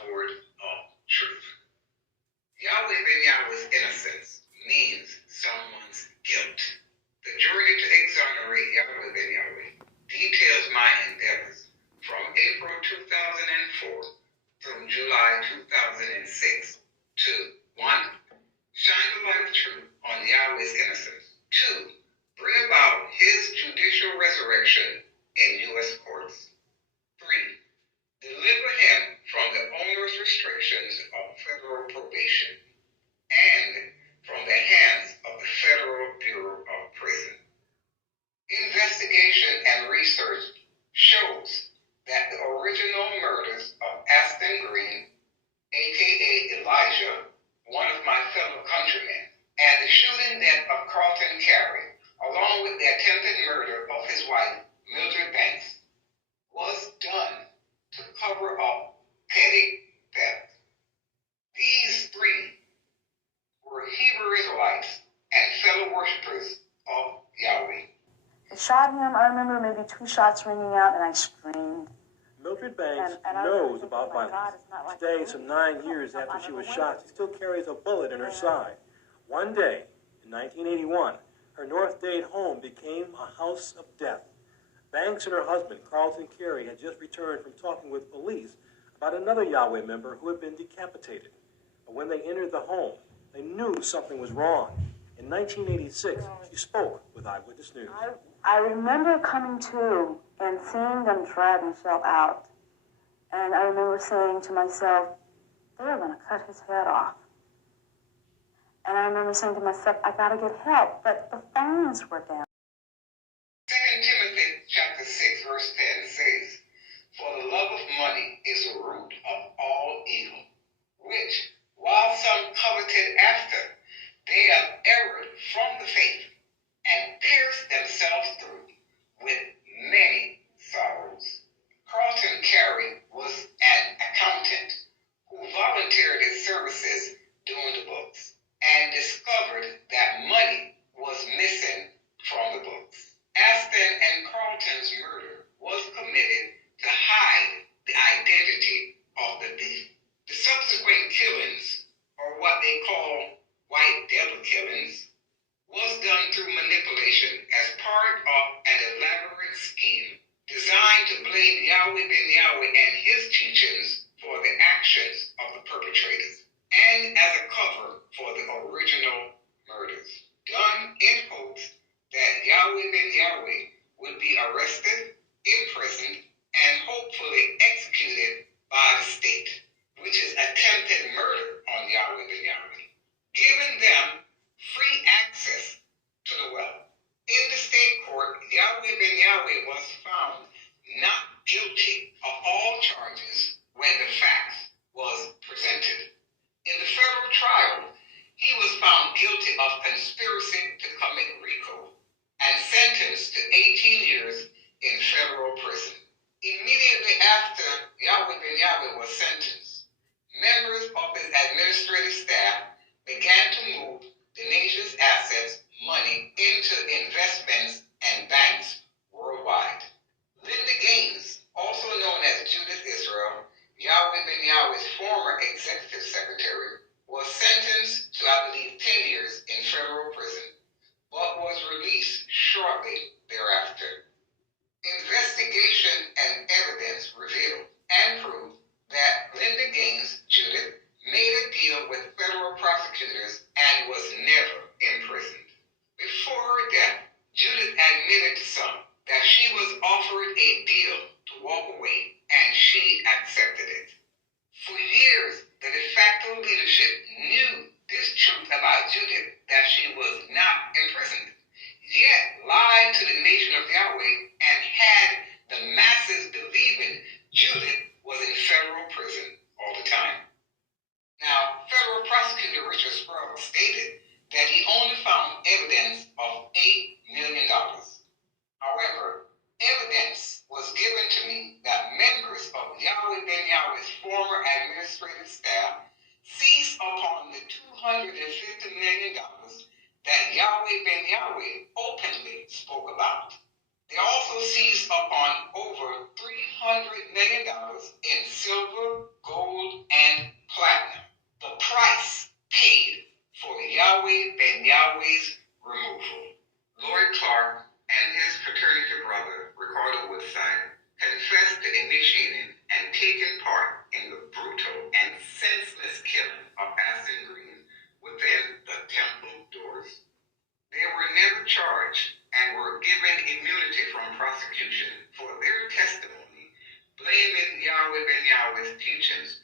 sword of truth. Yahweh ben Yahweh's innocence means someone's guilt. The journey to exonerate Yahweh ben Yahweh details my endeavors from April 2004 through July 2006 to 1. Shine the light of truth on Yahweh's innocence. 2. Bring about his judicial resurrection in U.S. courts. 3. Deliver him from the onerous restrictions of federal probation and from the hands of the Federal Bureau of Prison. Investigation and research shows that the original murders of Aston Green, aka Elijah, one of my fellow countrymen, and the shooting death of Carlton Carey, along with the attempted murder of his wife, Mildred Banks, was done to cover up petty theft. These 3 were Hebrew Israelites and fellow worshippers of Yahweh. I shot him. I remember maybe 2 shots ringing out, and I screamed. Mildred Banks knows about violence. Today, some 9 years after she was shot, she still carries a bullet in her side. One day, in 1981, her North Dade home became a house of death. Banks and her husband, Carlton Carey, had just returned from talking with police about another Yahweh member who had been decapitated. But when they entered the home, they knew something was wrong. In 1986, she spoke with Eyewitness News. I remember coming to and seeing them drag Michelle out. And I remember saying to myself, they're going to cut his head off. And I remember saying to myself, I got to get help. But the phones were down. 2 Timothy chapter 6 verse 10 says, For the love of money is the root of all evil, which, while some coveted after, they have erred from the faith and pierced themselves through with many sorrows. Carlton Carey was an accountant who volunteered his services doing the books and discovered that money was missing from the books. Aston and Carlton's murder was committed to hide the identity of the thief. The subsequent killings, or what they call white devil killings, was done through manipulation as part of an elaborate scheme designed to blame Yahweh ben Yahweh and his teachings for the actions of the perpetrators, and as a cover for the original murders, done in hopes that Yahweh ben Yahweh would be arrested, imprisoned, and hopefully executed by the state, which is attempted murder on Yahweh ben Yahweh, giving them free access to the wealth. In the state court, Yahweh ben Yahweh was found not guilty of all charges when the facts was presented. In the federal trial, he was found guilty of conspiracy to commit RICO and sentenced to 18 years in federal prison. Immediately after Yahweh ben Yahweh was sentenced, members of his administrative staff began to move the nation's assets, money, into investments and banks worldwide. Linda Gaines, also known as Judith Israel, Yahweh ben Yahweh's former executive secretary, was sentenced to, I believe, 10 years in federal prison, but was released shortly thereafter. Investigation and evidence revealed and proved that Linda Gaines, Judith, made a deal with federal prosecutors and was never imprisoned. Before her death, Judith admitted to some that she was offered a deal to walk away, and she accepted it. For years, the de facto leadership knew this truth about Judith, that she was not imprisoned, yet lied to the nation of Yahweh and had the masses believing Judith was in federal prison all the time. Now, federal prosecutor Richard Sproul stated that he only found evidence of $8 million. However, evidence was given to me that members of Yahweh ben Yahweh's former administrative staff seized upon the $250 million that Yahweh ben Yahweh openly spoke about. They also Yahweh ben Yahweh's removal. Lloyd Clark and his fraternity brother, Ricardo Woodside, confessed to initiating and taking part in the brutal and senseless killing of Aston Green within the temple doors. They were never charged and were given immunity from prosecution for their testimony, blaming Yahweh ben Yahweh's teachings